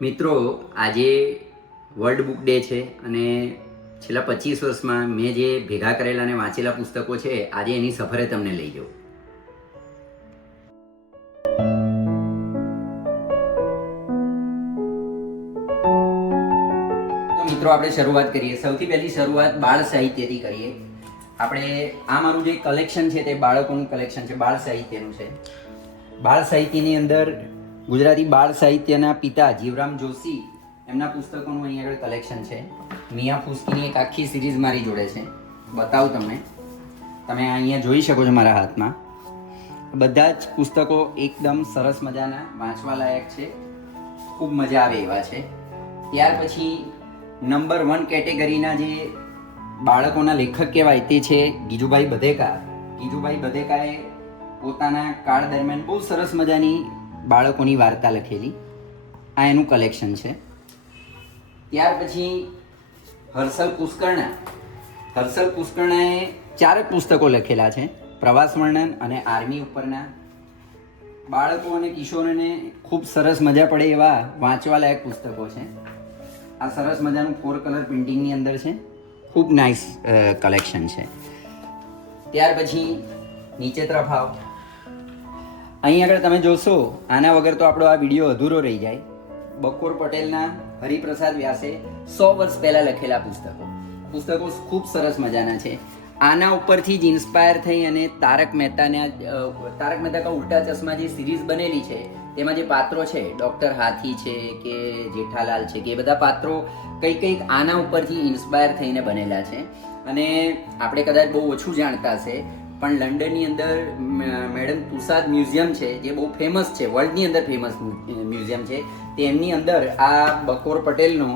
મિત્રો, આજે world book day છે અને છેલ્લા 25 વર્ષમાં મેં જે ભેગા કરેલા અને વાંચેલા પુસ્તકો છે, આજે એની સફરે તમને લઈ જાઉં. તો મિત્રો, આપણે શરૂઆત કરીએ. સૌથી પહેલી શરૂઆત બાળ સાહિત્યથી કરીએ. આપણે આ મારું જે કલેક્શન છે તે બાળકોનું કલેક્શન છે, બાળ સાહિત્યનું છે. બાળ સાહિત્યની અંદર ગુજરાતી બાળ સાહિત્યના પિતા જીવરામ જોશી એમના પુસ્તકોનું અહીં આગળ કલેક્શન છે. મિયા ફુસ્કીની એક આખી સિરીઝ મારી જોડે છે, બતાવું તમને. તમે અહીંયા જોઈ શકો છો મારા હાથમાં. બધા જ પુસ્તકો એકદમ સરસ મજાના વાંચવા લાયક છે, ખૂબ મજા આવે એવા છે. ત્યાર પછી નંબર 1 કેટેગરીના જે બાળકોના લેખક કહેવાય તે છે ગીજુભાઈ બધેકા. ગીજુભાઈ બધેકાએ પોતાના કાળ દરમિયાન બહુ સરસ મજાની બાળકોની વાર્તા લખેલી. આ એનું કલેક્શન છે. ત્યાર પછી હર્ષલ પુષ્કરણા. હર્ષલ પુષ્કરણાએ 4 પુસ્તકો લખેલા છે, પ્રવાસ વર્ણન અને આર્મી ઉપરના. બાળકો અને કિશોરોને ખૂબ સરસ મજા પડે એવા વાંચવા લાયક પુસ્તકો છે. આ સરસ મજાનું 4 કલર પ્રિન્ટિંગની અંદર છે, ખૂબ નાઇસ કલેક્શન છે. ત્યાર પછી નીચે તરફ આવો. અહીં આગળ તમે જોશો, આના વગર તો આપણો આ વિડીયો અધૂરો રહી જાય. બકોર પટેલના હરિપ્રસાદ વ્યાસે 100 વર્ષ પહેલાં લખેલા પુસ્તકો ખૂબ સરસ મજાના છે. આના ઉપરથી જ ઇન્સ્પાયર થઈ અને તારક મહેતા કા ઉલ્ટા ચશ્મા જે સિરીઝ બનેલી છે તેમાં જે પાત્રો છે, ડૉક્ટર હાથી છે કે જેઠાલાલ છે કે એ બધા પાત્રો કંઈક આના ઉપરથી ઇન્સ્પાયર થઈને બનેલા છે. અને આપણે કદાચ બહુ ઓછું જાણતા હશે, પણ લંડનની અંદર મેડમ તુસાદ મ્યુઝિયમ છે, જે બહુ ફેમસ છે, વર્લ્ડની અંદર ફેમસ મ્યુઝિયમ છે. તેમની અંદર આ બકોર પટેલનો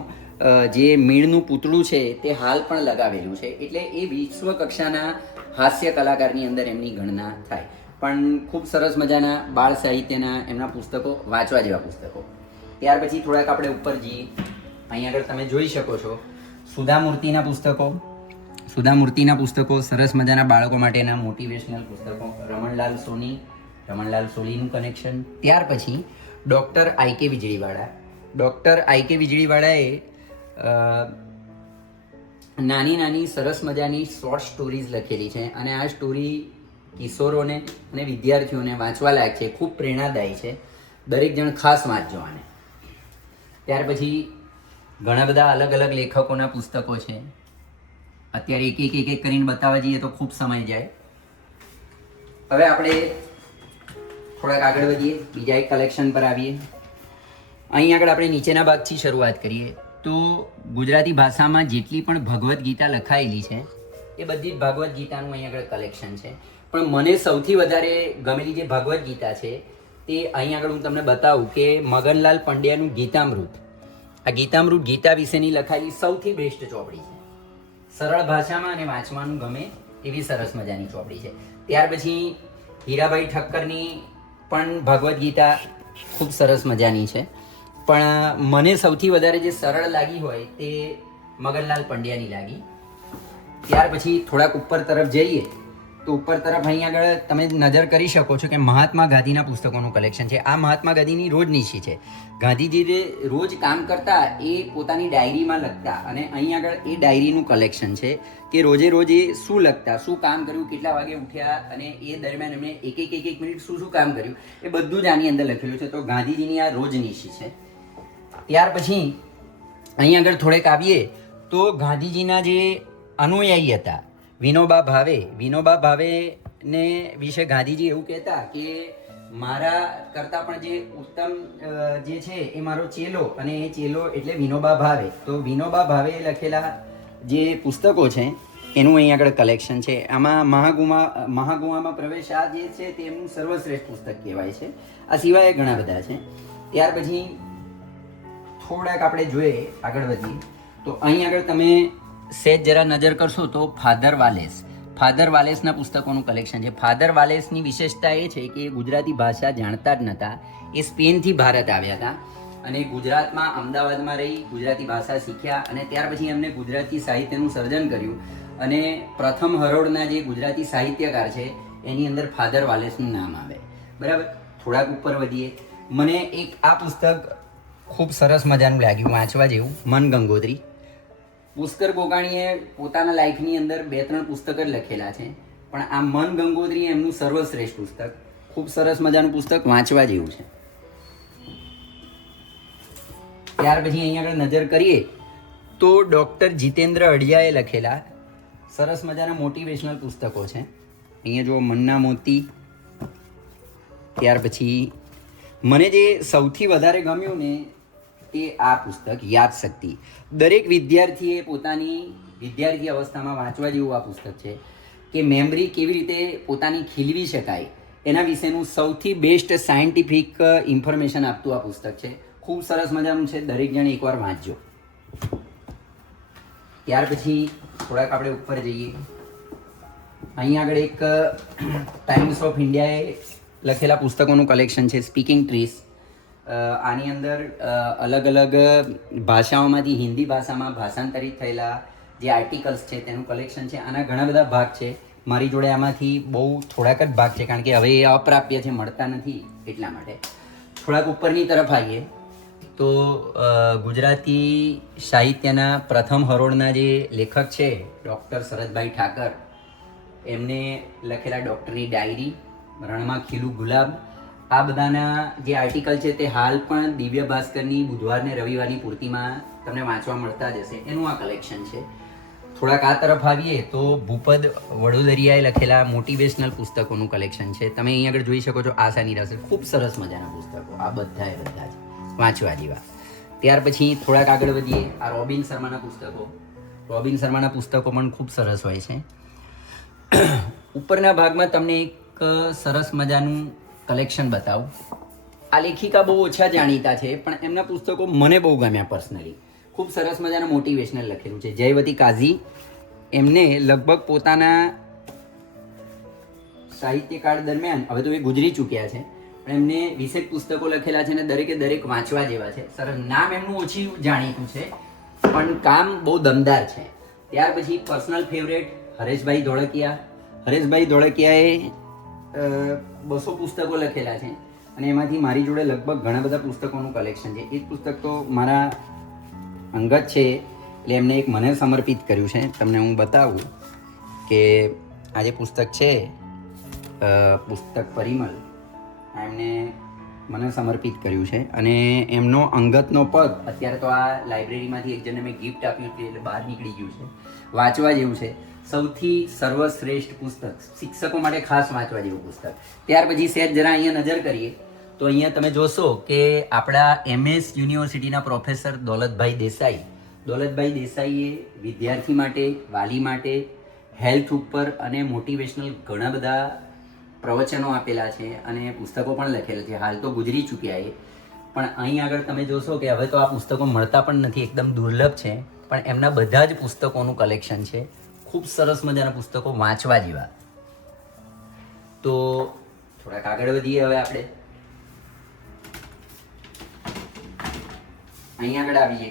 જે મીણનું પૂતળું છે તે હાલ પણ લગાવેલું છે. એટલે એ વિશ્વ કક્ષાના હાસ્ય કલાકારની અંદર એમની ગણના થાય. પણ ખૂબ સરસ મજાના બાળ સાહિત્યના એમના પુસ્તકો, વાંચવા જેવા પુસ્તકો. ત્યાર પછી થોડાક આપણે ઉપર જઈએ. અહીં આગળ તમે જોઈ શકો છો સુધા મૂર્તિના પુસ્તકો સરસ મજાના બાળકો માટેના મોટિવેશનલ પુસ્તકો. રમણલાલ સોનીનું કનેક્શન. ત્યાર પછી ડૉક્ટર આઈ કે વીજળીવાળાએ નાની સરસ મજાની શોર્ટ સ્ટોરીઝ લખેલી છે અને આ સ્ટોરી કિશોરોને અને વિદ્યાર્થીઓને વાંચવા લાયક છે, ખૂબ પ્રેરણાદાયી છે. દરેક જણ ખાસ વાંચજો આને. ત્યાર પછી ઘણા બધા અલગ અલગ લેખકોના પુસ્તકો છે. અત્યારે એક કરીને બતાવવા જઈએ તો ખૂબ સમય જાય. હવે આપણે થોડાક આગળ વધીએ, બીજા એક કલેક્શન પર આવીએ. અહીં આગળ આપણે નીચેના ભાગથી શરૂઆત કરીએ તો ગુજરાતી ભાષામાં જેટલી પણ ભગવદ્ ગીતા લખાયેલી છે એ બધી જ ભગવદ્ ગીતાનું અહીં આગળ કલેક્શન છે. પણ મને સૌથી વધારે ગમેલી જે ભગવદ્ ગીતા છે તે અહીં આગળ હું તમને બતાવું કે મગનલાલ પંડ્યાનું ગીતામૃત. આ ગીતામૃત ગીતા વિશેની લખાયેલી સૌથી બેસ્ટ ચોપડી છે. સરળ ભાષામાં અને વાંચવાનું ગમે એવી સરસ મજાની ચોપડી છે. ત્યાર પછી હીરાભાઈ ઠક્કરની પણ ભગવદ્ ગીતા ખૂબ સરસ મજાની છે. પણ મને સૌથી વધારે જે સરળ લાગી હોય તે મગનલાલ પંડ્યાની લાગી. ત્યાર પછી થોડાક ઉપર તરફ જઈએ તો ઉપર તરફ અહીં આગળ તમે નજર કરી શકો છો કે મહાત્મા ગાંધીના પુસ્તકોનું કલેક્શન છે. આ મહાત્મા ગાંધીની રોજનીશી છે. ગાંધીજી જે રોજ કામ કરતા એ પોતાની ડાયરીમાં લખતા અને અહીં આગળ એ ડાયરીનું કલેક્શન છે કે રોજે રોજ એ શું લખતા, શું કામ કર્યું, કેટલા વાગે ઉઠ્યા અને એ દરમિયાન એમણે એક મિનિટ શું કામ કર્યું, એ બધું જ આની અંદર લખેલું છે. તો ગાંધીજીની આ રોજનીશી છે. ત્યાર પછી અહીં આગળ થોડેક આવીએ તો ગાંધીજીના જે અનુયાયી હતા વિનોબા ભાવેને વિશે ગાંધીજી એવું કહેતા કે મારા કરતાં પણ જે ઉત્તમ જે છે એ મારો ચેલો, અને એ ચેલો એટલે વિનોબા ભાવે. તો વિનોબા ભાવે લખેલા જે પુસ્તકો છે એનું અહીં આગળ કલેક્શન છે. આમાં મહાગુહામાં પ્રવેશ આ જે છે તે એમનું સર્વશ્રેષ્ઠ પુસ્તક કહેવાય છે. આ સિવાય ઘણા બધા છે. ત્યાર પછી થોડાક આપણે જોઈએ, આગળ વધીએ તો અહીં આગળ તમે સેજ જરા નજર કરશો તો ફાધર વાલેસના પુસ્તકોનું કલેક્શન છે. ફાધર વાલેસની વિશેષતા એ છે કે ગુજરાતી ભાષા જાણતા જ નહોતા. એ સ્પેનથી ભારત આવ્યા હતા અને ગુજરાતમાં અમદાવાદમાં રહી ગુજરાતી ભાષા શીખ્યા અને ત્યાર પછી એમને ગુજરાતી સાહિત્યનું સર્જન કર્યું. અને પ્રથમ હરોળના જે ગુજરાતી સાહિત્યકાર છે એની અંદર ફાધર વાલેસનું નામ આવે. બરાબર. થોડાક ઉપર વધીએ. મને એક આ પુસ્તક ખૂબ સરસ મજાનું લાગ્યું, વાંચવા જેવું. મન ગંગોત્રી. પુષ્કર ગોકાણીએ પોતાના લાઈફની અંદર 2-3 પુસ્તક જ લખેલા છે, પણ આ મન ગંગોત્રી એમનું સર્વશ્રેષ્ઠ પુસ્તક. ખૂબ સરસ મજાનું પુસ્તક, વાંચવા જેવું છે. ત્યાર પછી અહીંયા આગળ નજર કરીએ તો ડૉક્ટર જીતેન્દ્ર અઢિયાએ લખેલા સરસ મજાના મોટિવેશનલ પુસ્તકો છે. અહીંયા જો મનના મોતી. ત્યાર પછી મને જે સૌથી વધારે ગમ્યું ને એ આ પુસ્તક યાદશક્તિ. દરેક વિદ્યાર્થીએ પોતાની વિદ્યાર્થી અવસ્થામાં વાંચવા જેવું આ પુસ્તક છે કે મેમરી કેવી રીતે પોતાની ખીલવી શકાય એના વિશેનું સૌથી બેસ્ટ સાયન્ટિફિક ઇન્ફોર્મેશન આપતું આ પુસ્તક છે. ખૂબ સરસ મજાનું છે, દરેક જણ એકવાર વાંચજો. ત્યાર પછી થોડાક આપણે ઉપર જઈએ. અહીં આગળ એક ટાઈમ્સ ઓફ ઇન્ડિયાએ લખેલા પુસ્તકોનું કલેક્શન છે, સ્પીકિંગ ટ્રીસ. આની અંદર અલગ અલગ ભાષાઓમાંથી હિન્દી ભાષામાં ભાષાંતરિત થયેલા જે આર્ટિકલ્સ છે તેનું કલેક્શન છે. આના ઘણા બધા ભાગ છે. મારી જોડે આમાંથી બહુ થોડાક જ ભાગ છે, કારણ કે હવે એ અપ્રાપ્ય છે, મળતા નથી, એટલા માટે. થોડાક ઉપરની તરફ આવીએ તો ગુજરાતી સાહિત્યના પ્રથમ હરોળના જે લેખક છે ડૉક્ટર શરદભાઈ ઠાકર, એમને લખેલા ડૉક્ટરની ડાયરી, રણમાં ખીલું ગુલાબ, આ બધાના જે આર્ટિકલ છે તે હાલ પણ દિવ્ય ભાસ્કરની બુધવારને રવિવારની પૂર્તિમાં તમને વાંચવા મળતા જ હશે. એનું આ કલેક્શન છે. થોડાક આ તરફ આવીએ તો ભૂપદ વડોદરિયાએ લખેલા મોટિવેશનલ પુસ્તકોનું કલેક્શન છે. તમે અહીં આગળ જોઈ શકો છો, આશા નિરાશા. ખૂબ સરસ મજાના પુસ્તકો આ બધા જ વાંચવા જેવા. ત્યાર પછી થોડાક આગળ વધીએ. આ રોબિન શર્માના પુસ્તકો. રોબિન શર્માના પુસ્તકો પણ ખૂબ સરસ હોય છે. ઉપરના ભાગમાં તમને એક સરસ મજાનું કલેક્શન બતાવું. આ લેખિકા બહુ ઓછા જાણીતા છે, પણ એમના પુસ્તકો મને બહુ ગમ્યા પર્સનલી. ખૂબ સરસ મજાનું મોટિવેશનલ લખેલું છે. જયવતી કાઝી, એમને લગભગ પોતાના સાહિત્યકાળ દરમિયાન, હવે તો એ ગુજરી ચૂક્યા છે, પણ એમને 20 પુસ્તકો લખેલા છે અને દરેકે દરેક વાંચવા જેવા છે. સરસ. નામ એમનું ઓછું જાણીતું છે, પણ કામ બહુ દમદાર છે. ત્યાર પછી પર્સનલ ફેવરેટ હરેશભાઈ ધોળકિયા. હરેશભાઈ ધોળકિયાએ 200 પુસ્તકો લખેલા છે અને એમાંથી મારી જોડે લગભગ ઘણા બધા પુસ્તકોનું કલેક્શન છે. એક પુસ્તક તો મારા અંગત છે, એટલે એમને એક મને સમર્પિત કર્યું છે. તમને હું બતાવું કે આ જે પુસ્તક છે, પુસ્તક પરિમલ, એમને મને સમર્પિત કર્યું છે. અને એમનો અંગતનો પગ અત્યારે તો આ લાઇબ્રેરીમાંથી એક જણને મેં ગિફ્ટ આપ્યું હતું, એટલે બહાર નીકળી ગયું છે. વાંચવા જેવું છે. સૌથી સર્વશ્રેષ્ઠ પુસ્તક, શિક્ષકો માટે ખાસ વાંચવા જેવું પુસ્તક. ત્યાર પછી સહેજ જરા અહીંયા નજર કરીએ તો અહીંયા તમે જોશો કે આપણા MS યુનિવર્સિટીના પ્રોફેસર દોલતભાઈ દેસાઈએ વિદ્યાર્થી માટે, વાલી માટે હેલ્થ ઉપર અને મોટિવેશનલ ઘણા બધા પ્રવચનો આપેલા છે અને પુસ્તકો પણ લખેલા છે. હાલ તો ગુજરી ચૂક્યા એ, પણ અહીં આગળ તમે જોશો કે હવે તો આ પુસ્તકો મળતા પણ નથી, એકદમ દુર્લભ છે. પણ એમના બધા જ પુસ્તકોનું કલેક્શન છે. ખૂબ સરસ મજાના પુસ્તકો, વાંચવા જેવા. તો થોડાક આગળ વધીએ હવે આપણે. અહીંયા આગળ આવીએ.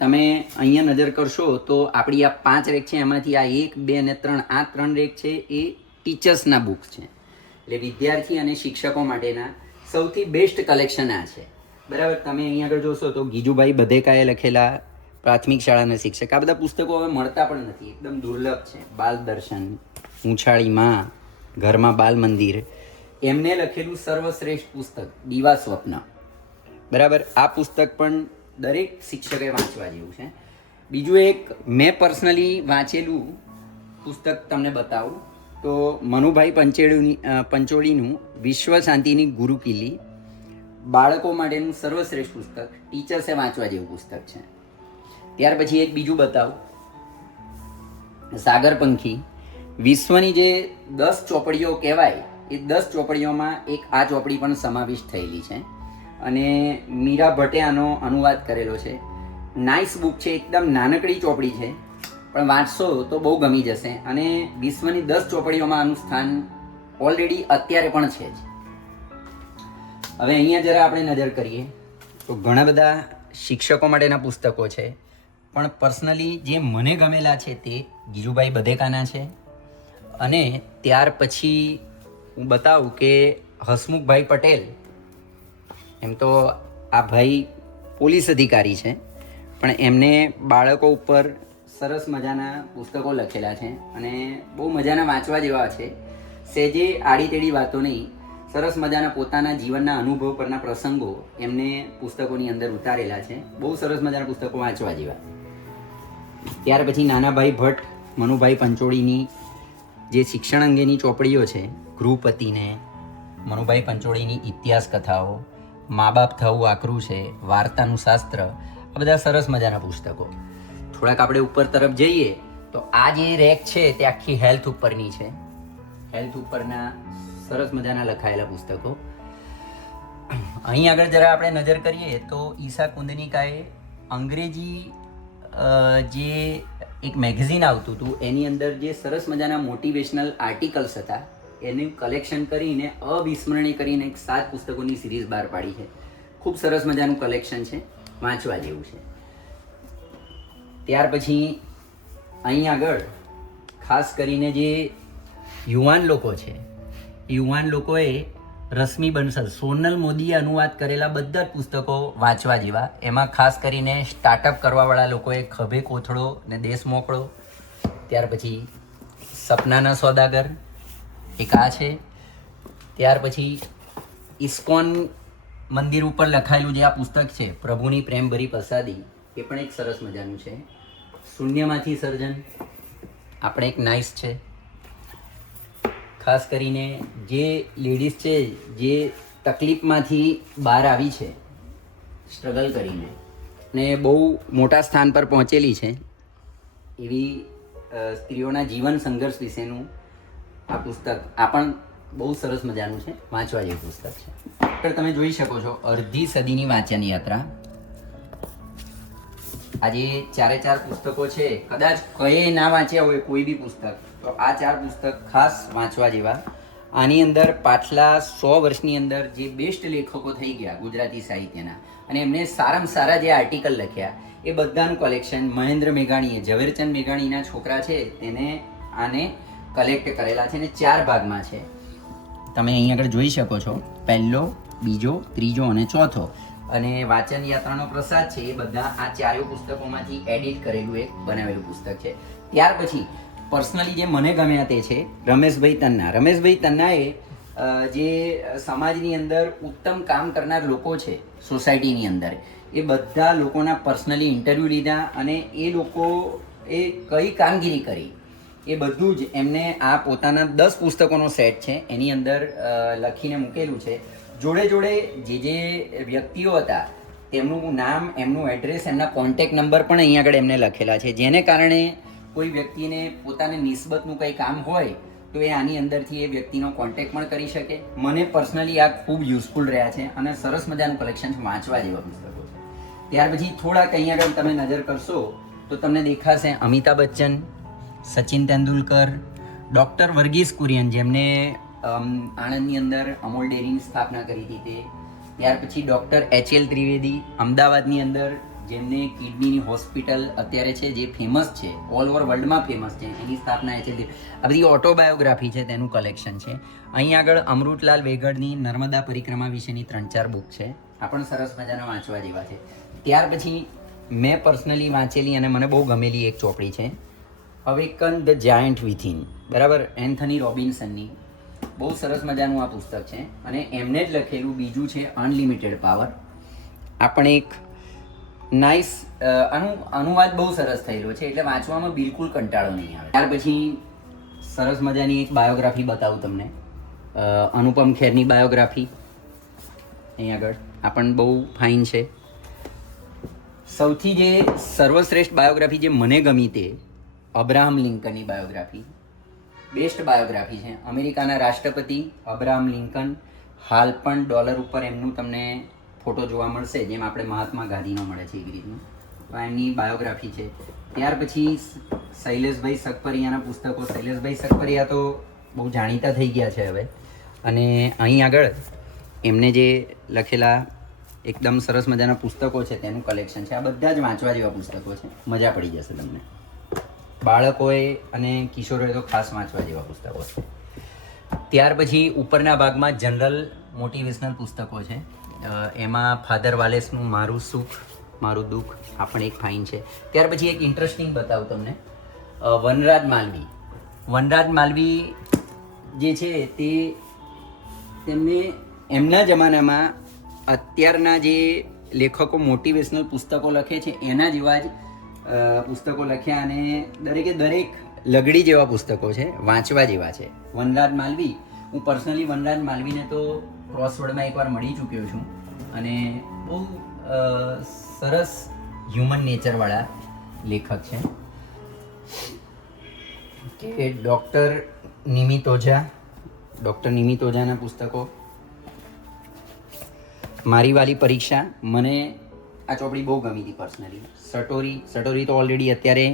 તમે અહીંયા નજર કરશો તો આપણી આ 5 રેક છે, એમાંથી આ 1, 2 અને 3, આ 3 રેક છે એ ટીચર્સના બુક્સ છે. એટલે વિદ્યાર્થી અને શિક્ષકો માટેના સૌથી બેસ્ટ કલેક્શન આ છે. બરાબર. તમે અહીંયા આગળ જોશો તો ગીજુભાઈ બધેકાએ લખેલા પ્રાથમિક શાળાના શિક્ષક, આ બધા પુસ્તકો હવે મળતા પણ નથી, એકદમ દુર્લભ છે. બાલ દર્શન, ઊંચાળી માં, ઘરમાં બાલ મંદિર, એમને લખેલું સર્વશ્રેષ્ઠ પુસ્તક દીવા સ્વપ્ન. બરાબર. આ પુસ્તક પણ દરેક શિક્ષકે વાંચવા જેવું છે. બીજું એક મેં પર્સનલી વાંચેલું પુસ્તક તમને બતાવું તો મનુભાઈ પંચોળીનું વિશ્વ શાંતિની ગુરુકિલ્લી, બાળકો માટેનું સર્વશ્રેષ્ઠ પુસ્તક, ટીચર્સે વાંચવા જેવું પુસ્તક છે. ત્યાર પછી એક બીજું બતાવું, સાગરપંખી. વિશ્વની જે 10 ચોપડીઓ કહેવાય એ 10 ચોપડીઓમાં એક આ ચોપડી પણ સમાવિષ્ટ થયેલી છે અને મીરા ભટ્ટે આનો અનુવાદ કરેલો છે. નાઇસ બુક છે, એકદમ નાનકડી ચોપડી છે, પણ વાંચશો તો બહુ ગમી જશે. અને વિશ્વની 10 ચોપડીઓમાં આનું સ્થાન ઓલરેડી અત્યારે પણ છે જ. હવે અહીંયા જરા આપણે નજર કરીએ તો ઘણા બધા શિક્ષકો માટેના પુસ્તકો છે, પણ પર્સનલી જે મને ગમેલા છે તે ગીજુભાઈ બધેકાના છે. અને ત્યાર પછી હું બતાવું કે હસમુખભાઈ પટેલ એમ તો આ ભાઈ પોલીસ અધિકારી છે, પણ એમને બાળકો ઉપર સરસ મજાના પુસ્તકો લખેલા છે અને બહુ મજાના વાંચવા જેવા છે. સેજે આડીતેડી વાતો નહીં, સરસ મજાના પોતાના જીવનના અનુભવ પરના પ્રસંગો એમને પુસ્તકોની અંદર ઉતારેલા છે. બહુ સરસ મજાના પુસ્તકો વાંચવા જેવા. ત્યાર પછી નાનાભાઈ ભટ્ટ, મનુભાઈ પંચોળીની જે શિક્ષણ અંગેની ચોપડીઓ છે, ગૃહપતિને, મનુભાઈ પંચોળીની ઇતિહાસ કથાઓ, મા બાપ થવું આકરું છે, વાર્તાનું શાસ્ત્ર, આ બધા સરસ મજાના પુસ્તકો. થોડાક આપણે ઉપર તરફ જઈએ તો આ જે રેક છે તે આખી હેલ્થ ઉપરની છે. હેલ્થ ઉપરના સરસ મજાના લખાયેલા પુસ્તકો. અહીં આગળ જરા આપણે નજર કરીએ તો ઈસા કુંદનિકાએ અંગ્રેજી જે એક મેગઝીન આવતું હતું એની અંદર જે સરસ મજાના મોટિવેશનલ આર્ટિકલ્સ હતા એનું કલેક્શન કરીને અવિસ્મરણીય કરીને એક 7 પુસ્તકોની સિરીઝ બહાર પાડી છે. ખૂબ સરસ મજાનું કલેક્શન છે, વાંચવા જેવું છે. ત્યાર પછી અહીં આગળ ખાસ કરીને જે યુવાન લોકો છે, યુવાન લોકોએ રશ્મિ બંસલ, સોનલ મોદીએ અનુવાદ કરેલા બધા જ પુસ્તકો વાંચવા જેવા. એમાં ખાસ કરીને સ્ટાર્ટઅપ કરવાવાળા લોકોએ ખભે કોથળો ને દેશ મોકળો, ત્યાર પછી સપનાના સોદાગર, એક આ છે. ત્યાર પછી ઇસ્કોન મંદિર ઉપર લખાયેલું જે આ પુસ્તક છે, પ્રભુની પ્રેમભરી પ્રસાદી, એ પણ એક સરસ મજાનું છે. શૂન્યમાંથી સર્જન આપણે એક નાઇસ છે. ખાસ કરીને જે લેડીઝ છે જે તકલીફમાંથી બહાર આવી છે સ્ટ્રગલ કરીને ને બહુ મોટા સ્થાન પર પહોંચેલી છે, એવી સ્ત્રીઓના જીવન સંઘર્ષ વિશેનું આ પુસ્તક, આ પણ બહુ સરસ મજાનું છે, વાંચવા જેવું પુસ્તક છે. તમે જોઈ શકો છો અડધી સદીની વાંચન યાત્રા. આજે 4 પુસ્તકો છે, કદાચ કયે ના વાંચ્યા હોય કોઈ બી પુસ્તક તો આ 4 પુસ્તક ખાસ વાંચવા જેવા. આની અંદર પાછલા 100 વર્ષની અંદર જે બેસ્ટ લેખકો થઈ ગયા ગુજરાતી સાહિત્યના અને એમને સારામાં સારા જે આર્ટિકલ લખ્યા એ બધાનું કલેક્શન મહેન્દ્ર મેઘાણીએ, ઝવેરચંદ મેઘાણીના છોકરા છે તેને આને કલેક્ટ કરેલા છે અને 4 ભાગમાં છે. તમે અહીં આગળ જોઈ શકો છો, પહેલો, બીજો, ત્રીજો અને ચોથો. અને વાંચન યાત્રાનો પ્રસાદ છે એ બધા આ 4 પુસ્તકોમાંથી એડિટ કરેલું એક બનાવેલું પુસ્તક છે. ત્યાર પછી પર્સનલી જે મને ગમ્યા તે છે રમેશભાઈ તન્ના. રમેશભાઈ તન્નાએ જે સમાજની અંદર ઉત્તમ કામ કરનાર લોકો છે સોસાયટીની અંદર, એ બધા લોકોના પર્સનલી ઇન્ટરવ્યૂ લીધા અને એ લોકો એ કઈ કામગીરી કરી એ બધું જ એમને આ પોતાના 10 પુસ્તકોનો સેટ છે એની અંદર લખીને મૂકેલું છે. જોડે જોડે જે વ્યક્તિઓ હતા તેમનું નામ, એમનું એડ્રેસ, એમના કોન્ટેક્ટ નંબર પણ અહીં આગળ એમને લખેલા છે, જેને કારણે કોઈ વ્યક્તિને પોતાની નિસ્બતનું કંઈ કામ હોય તો એ આની અંદરથી એ વ્યક્તિનો કોન્ટેક્ટ પણ કરી શકે. મને પર્સનલી આ ખૂબ યુઝફુલ રહ્યા છે અને સરસ મજાનું કલેક્શન વાંચવા જેવા પુસ્તકો છે. ત્યાર પછી થોડાક અહીં આગળ તમે નજર કરશો તો તમને દેખાશે અમિતાભ બચ્ચન, સચિન તેંડુલકર, ડૉક્ટર વર્ગીસ કુરિયન જેમને આણંદની અંદર અમૂલ ડેરીની સ્થાપના કરી હતી તે. ત્યાર પછી ડૉક્ટર HL ત્રિવેદી અમદાવાદની અંદર જેમને કિડનીની હોસ્પિટલ અત્યારે છે જે ફેમસ છે, ઓલ ઓવર વર્લ્ડમાં ફેમસ છે, એની સ્થાપના HL ત્રિવેદી. આ બધી ઓટોબાયોગ્રાફી છે, તેનું કલેક્શન છે. અહીં આગળ અમૃતલાલ વેગડની નર્મદા પરિક્રમા વિશેની 3-4 બુક છે, આ પણ સરસ મજાના વાંચવા જેવા છે. ત્યાર પછી મેં પર્સનલી વાંચેલી અને મને બહુ ગમેલી એક ચોપડી છે અવેકન ધ જાયન્ટ વિથિન, બરાબર, એન્થની રોબિન્સનની. બહુ સરસ મજાનું આ પુસ્તક છે અને એમને જ લખેલું બીજું છે અનલિમિટેડ પાવર. આ પણ એક નાઇસ, અનુવાદ બહુ સરસ થયેલો છે એટલે વાંચવામાં બિલકુલ કંટાળો નહીં આવે. ત્યાર પછી સરસ મજાની એક બાયોગ્રાફી બતાવું તમને, અનુપમ ખેરની બાયોગ્રાફી. અહીં આગળ આ પણ બહુ ફાઇન છે. સૌથી જે સર્વશ્રેષ્ઠ બાયોગ્રાફી જે મને ગમી તે અબ્રાહમ લિંકનની બાયોગ્રાફી. બેસ્ટ બાયોગ્રાફી છે. અમેરિકાના રાષ્ટ્રપતિ અબ્રાહમ લિંકન, હાલ પણ ડોલર ઉપર એમનું તમને ફોટો જોવા મળશે, જેમ આપણે મહાત્મા ગાંધીનો મળે છે એવી રીતનું. તો એમની બાયોગ્રાફી છે. ત્યાર પછી શૈલેષભાઈ સકપરિયાના પુસ્તકો. શૈલેષભાઈ સકપરિયા તો બહુ જાણીતા થઈ ગયા છે હવે, અને અહીં આગળ એમને જે લખેલા એકદમ સરસ મજાના પુસ્તકો છે તેનું કલેક્શન છે. આ બધા જ વાંચવા જેવા પુસ્તકો છે, મજા પડી જશે તમને. બાળકોએ અને કિશોરોએ તો ખાસ વાંચવા જેવા પુસ્તકો છે. ત્યાર પછી ઉપરના ભાગમાં જનરલ મોટિવેશનલ પુસ્તકો છે. એમાં ફાધર વાલેસનું મારું સુખ મારું દુઃખ આ પણ એક ફાઇન છે. ત્યાર પછી એક ઇન્ટરેસ્ટિંગ બતાવું તમને, વનરાજ માલવી. વનરાજ માલવી જે છે તે તેમને એમના જમાનામાં અત્યારના જે લેખકો મોટિવેશનલ પુસ્તકો લખે છે એના જેવા જ પુસ્તકો લખ્યા, અને દરેકે દરેક લગડી જેવા પુસ્તકો છે, વાંચવા જેવા છે. વનરાજ માલવી, હું પર્સનલી વનરાજ માલવીને તો ક્રોસવર્ડમાં એકવાર મળી ચૂક્યો છું, અને બહુ સરસ હ્યુમન નેચરવાળા લેખક છે. કે ડૉક્ટર નિમિત ઓઝાના પુસ્તકો, મારી વાલી પરીક્ષા, મને આ ચોપડી બહુ ગમી હતી પર્સનલી. સટોરી તો ઓલરેડી અત્યારે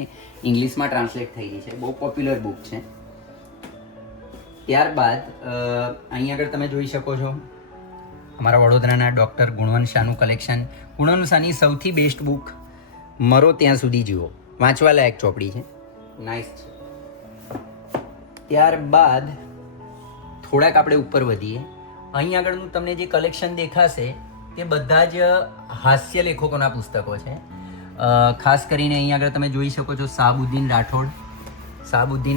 ઇંગ્લિશમાં ટ્રાન્સલેટ થઈ ગઈ છે, બહુ પોપ્યુલર બુક છે. ત્યારબાદ અહીં આગળ તમે જોઈ શકો છો અમારા વડોદરાના ડૉક્ટર ગુણવંત શાહનું કલેક્શન. ગુણવંત શાહની સૌથી બેસ્ટ બુક મરો ત્યાં સુધી જુઓ, વાંચવા લાયક ચોપડી છે, નાઇસ છે. ત્યારબાદ થોડાક આપણે ઉપર વધીએ. અહીં આગળનું તમને જે કલેક્શન દેખાશે તે બધા જ હાસ્ય લેખકોના પુસ્તકો છે. ખાસ કરીને અહીં આગળ તમે જોઈ શકો છો શાહબુદ્દીન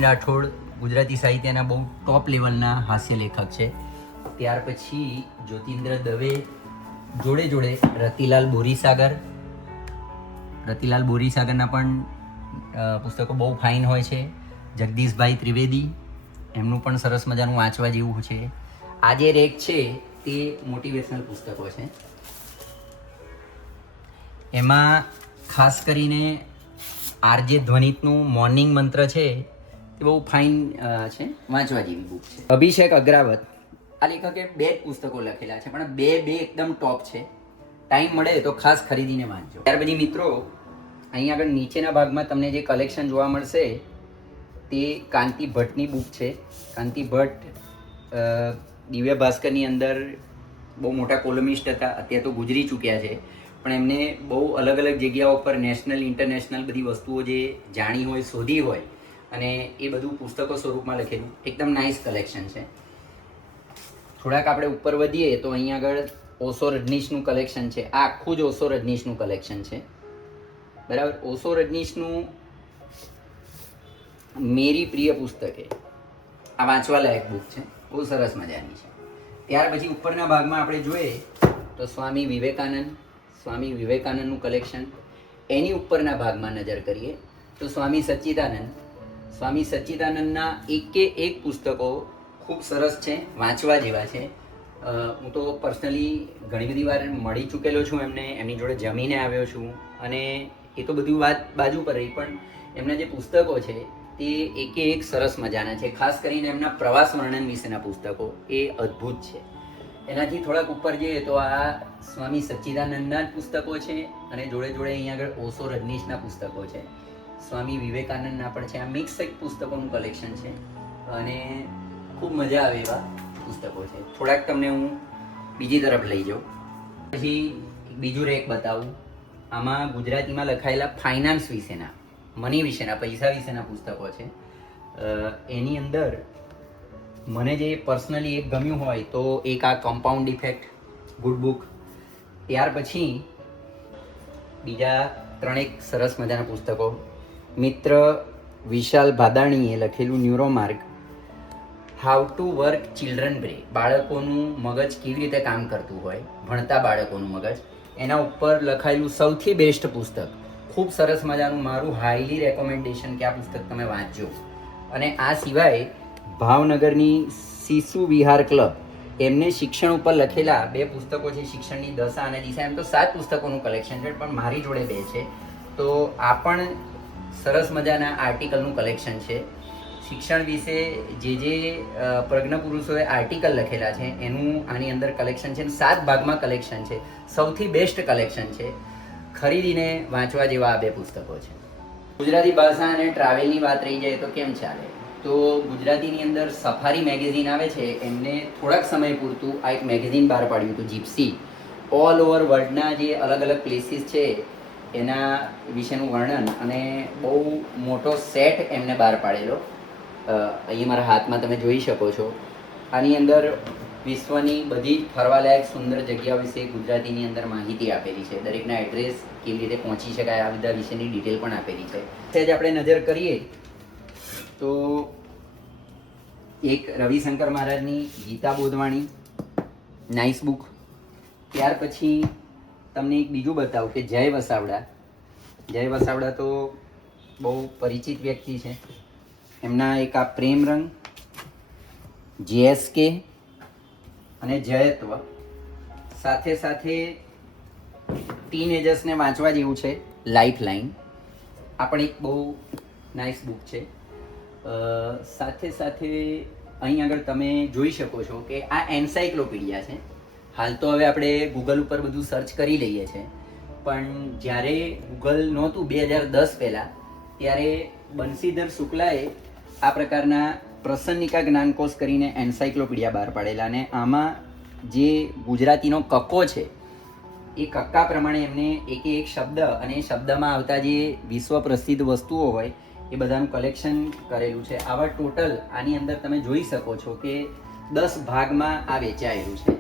રાઠોડ ગુજરાતી સાહિત્યના બહુ ટોપ લેવલના હાસ્ય લેખક છે. ત્યાર પછી જ્યોતિન્દ્ર દવે, જોડે રતિલાલ બોરીસાગરના પણ પુસ્તકો બહુ ફાઇન હોય છે. જગદીશભાઈ ત્રિવેદી, એમનું પણ સરસ મજાનું વાંચવા જેવું છે. આ જે રેક છે તે મોટિવેશનલ પુસ્તકો છે. એમાં ખાસ કરીને આરજે ધ્વનિતનું મોર્નિંગ મંત્ર છે, તે બહુ ફાઇન છે, વાંચવા જેવી બુક છે. અભિષેક અગ્રાવત, આ લેખકે 2 પુસ્તકો લખેલા છે, પણ બે એકદમ ટોપ છે. ટાઈમ મળે તો ખાસ ખરીદીને વાંચજો. ત્યાર પછી મિત્રો અહીં આગળ નીચેના ભાગમાં તમને જે કલેક્શન જોવા મળશે તે કાંતિ ભટ્ટની બુક છે. કાંતિ ભટ્ટ દિવ્ય ભાસ્કરની અંદર બહુ મોટા કોલમિસ્ટ હતા, અત્યારે તો ગુજરી ચૂક્યા છે, પણ એમને બહુ અલગ અલગ જગ્યાઓ પર નેશનલ ઇન્ટરનેશનલ બધી વસ્તુઓ જે જાણી હોય, શોધી હોય, અને એ બધું પુસ્તકો સ્વરૂપમાં લખેલું એકદમ નાઇસ કલેક્શન છે. થોડાક આપણે ઉપર વધીએ તો અહીં આગળ ઓશો રજનીશનું કલેક્શન છે. આ આખું જ ઓશો રજનીશનું કલેક્શન છે, બરાબર. ઓશો રજનીશનું મેરી પ્રિય પુસ્તકે, આ વાંચવા લાયક બુક છે, બહુ સરસ મજાની છે. ત્યાર પછી ઉપરના ભાગમાં આપણે જોઈએ તો સ્વામી વિવેકાનંદનું કલેક્શન. એની ઉપરના ભાગમાં નજર કરીએ તો સ્વામી સચ્ચિદાનંદના એક પુસ્તકો ખૂબ સરસ છે, વાંચવા જેવા છે. હું તો પર્સનલી ઘણી બધી વાર મળી ચૂકેલો છું એમને, એમની જોડે જમીને આવ્યો છું, અને એ તો બધી વાત બાજુ પર રહી, પણ એમના જે પુસ્તકો છે તે એક સરસ મજાના છે. ખાસ કરીને એમના પ્રવાસ વર્ણન વિશેના પુસ્તકો એ અદ્ભુત છે. એનાથી થોડાક ઉપર જઈએ તો આ સ્વામી સચ્ચિદાનંદના જ પુસ્તકો છે, અને જોડે અહીં આગળ ઓશો રજનીશના પુસ્તકો છે, સ્વામી વિવેકાનંદના પણ છે. આ મિક્સ એક પુસ્તકોનું કલેક્શન છે, અને ખૂબ મજા આવે એવા પુસ્તકો છે. થોડાક તમને હું બીજી તરફ લઈ જાઉં. પછી બીજું રેક બતાવું. આમાં ગુજરાતીમાં લખાયેલા ફાઇનાન્સ વિશેના, મની વિશેના, પૈસા વિશેના પુસ્તકો છે. એની અંદર મને જે પર્સનલી એક ગમ્યું હોય તો એક આ કમ્પાઉન્ડ ઇફેક્ટ, ગુડ બુક. ત્યાર પછી બીજા 3 સરસ મજાના પુસ્તકો. મિત્ર વિશાલ ભાદાણીએ લખેલું Neuromarg, how to work children brain, બાળકોનું મગજ કેવી રીતે કામ કરતું હોય, ભણતા બાળકોનું મગજ, એના ઉપર લખાયેલું સૌથી બેસ્ટ પુસ્તક, ખૂબ સરસ મજાનું, મારું હાઈલી રેકોમેન્ડેશન કે આ પુસ્તક તમે વાંચજો. અને આ સિવાય ભાવનગરની શિશુ વિહાર ક્લબ, એમને શિક્ષણ ઉપર લખેલા 2 પુસ્તકો છે, શિક્ષણની દશા અને દિશા. એમ તો 7 પુસ્તકોનું કલેક્શન છે, પણ મારી જોડે 2 છે. તો આ પણ સરસ મજાના આર્ટિકલનું કલેક્શન છે. શિક્ષણ વિશે જે પ્રજ્ઞ પુરુષોએ આર્ટિકલ લખેલા છે એનું આની અંદર કલેક્શન છે. 7 ભાગમાં કલેક્શન છે, સૌથી બેસ્ટ કલેક્શન છે. ખરીદીને વાંચવા જેવા આ 2 પુસ્તકો છે. ગુજરાતી ભાષા અને ટ્રાવેલની વાત રહી જાય તો કેમ ચાલે, તો ગુજરાતીની અંદર સફારી મેગેઝિન આવે છે, એમને થોડાક સમય પૂરતું આ એક મેગેઝિન બહાર પાડ્યું હતું, જીપ્સી. ઓલ ઓવર વર્લ્ડના જે અલગ અલગ પ્લેસીસ છે એના વિશેનું વર્ણન, અને બહુ મોટો સેટ એમને બહાર પાડેલો. અહીં મારા હાથમાં તમે જોઈ શકો છો. આની અંદર વિશ્વની બધી જ ફરવાલાયક સુંદર જગ્યાઓ વિશે ગુજરાતીની અંદર માહિતી આપેલી છે. દરેકના એડ્રેસ કેવી રીતે પહોંચી શકાય આ બધા વિશેની ડિટેલ પણ આપેલી છે. સહેજ આપણે નજર કરીએ તો એક રવિશંકર મહારાજની ગીતા બોધવાણી, નાઇસ બુક. ત્યાર પછી તમને એક બીજું બતાવું કે જય વસાવડા. જય વસાવડા તો બહુ પરિચિત વ્યક્તિ છે. એમના એક આ પ્રેમ રંગ, JSK અને જયત્વ, સાથે સાથે ટીનેજર્સને વાંચવા જેવું છે લાઈફ લાઈન. આ પણ એક બહુ નાઇસ બુક છે. સાથે સાથે અહીં આગળ તમે જોઈ શકો છો કે આ એન્સાઇક્લોપીડિયા છે. હાલ તો હવે આપણે ગૂગલ ઉપર બધું સર્ચ કરી લઈએ છીએ, પણ જ્યારે ગૂગલ નહોતું 2010 પહેલાં, ત્યારે બંસીધર શુક્લાએ આ પ્રકારના પ્રસન્નિકા જ્ઞાનકોશ કરીને એન્સાઇક્લોપીડિયા બહાર પાડેલા. અને આમાં જે ગુજરાતીનો કક્કો છે એ કક્કા પ્રમાણે એમને એક શબ્દ અને એ શબ્દમાં આવતા જે વિશ્વ પ્રસિદ્ધ વસ્તુઓ હોય એ બધાનું કલેક્શન કરેલું છે. આવા ટોટલ આની અંદર તમે જોઈ શકો છો કે 10 ભાગમાં આ વેચાયેલું છે.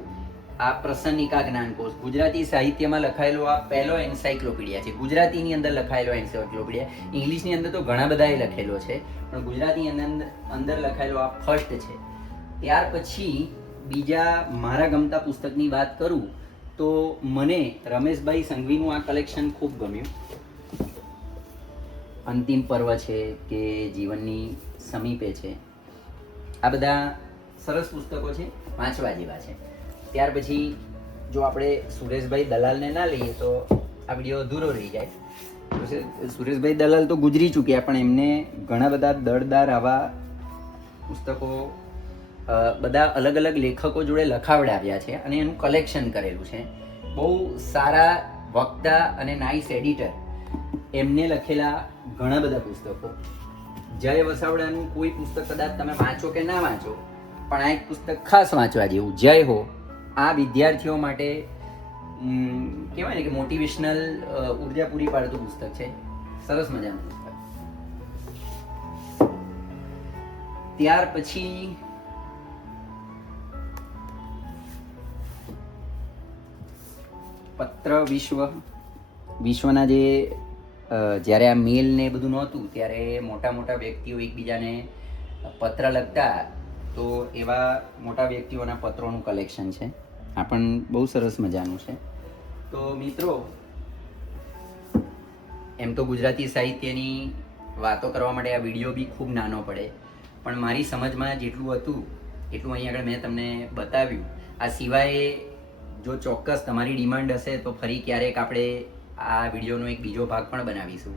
આ પ્રસન્નિકા જ્ઞાનકોશ ગુજરાતી સાહિત્યમાં લખાયેલો આ પહેલો એન્સાઇક્લોપીડિયા છે. ગુજરાતીની અંદર લખાયેલો એન્સાઇક્લોપીડિયા. ઇંગ્લિશની અંદર તો ઘણા બધાએ લખેલો છે, પણ ગુજરાતીની અંદર લખાયેલો આ ફર્સ્ટ છે. ત્યાર પછી બીજા મારા ગમતા પુસ્તકની વાત કરું તો મને રમેશભાઈ સંઘવીનું આ કલેક્શન ખૂબ ગમ્યું. અંતિમ પર્વ છે કે જીવનની સમીપે છે, આ બધા સરસ પુસ્તકો છે, વાંચવા જેવા છે. ત્યાર પછી જો આપણે સુરેશભાઈ દલાલને ના લઈએ તો આ વિડીયો અધૂરો રહી જાય. સુરેશભાઈ દલાલ તો ગુજરી ચૂક્યા, પણ એમને ઘણા બધા દળદાર આવા પુસ્તકો બધા અલગ અલગ લેખકો જોડે લખાવડાવ્યા છે અને એનું કલેક્શન કરેલું છે. બહુ સારા વક્તા અને નાઇસ એડિટર, એમને લખેલા ઘણા બધા પુસ્તકો. જય વસાવડાનું કોઈ પુસ્તક કદાચ તમે વાંચો કે ના વાંચો, પણ આ એક પુસ્તક ખાસ વાંચવા જેવું. જય હો આ વિદ્યાર્થીઓ માટે કહેવાય ને કે મોટિવેશનલ ઉર્જા પૂરી પાડતું પુસ્તક છે. સરસ મજાનું પુસ્તક. ત્યાર પછી પત્ર વિશ્વના જે જ્યારે આ મેલ ને બધું નહોતું ત્યારે મોટા મોટા વ્યક્તિઓ એકબીજાને પત્ર લખતા, તો એવા મોટા વ્યક્તિઓના પત્રોનું કલેક્શન છે. આ પણ બહુ સરસ મજાનું છે. તો મિત્રો, એમ તો ગુજરાતી સાહિત્યની વાતો કરવા માટે આ વિડીયો બી ખૂબ નાનો પડે, પણ મારી સમજમાં જેટલું હતું એટલું અહીં આગળ મેં તમને બતાવ્યું. આ સિવાય જો ચોક્કસ તમારી ડિમાન્ડ હશે તો ફરી ક્યારેક આપણે આ વિડીયોનો એક બીજો ભાગ પણ બનાવીશું.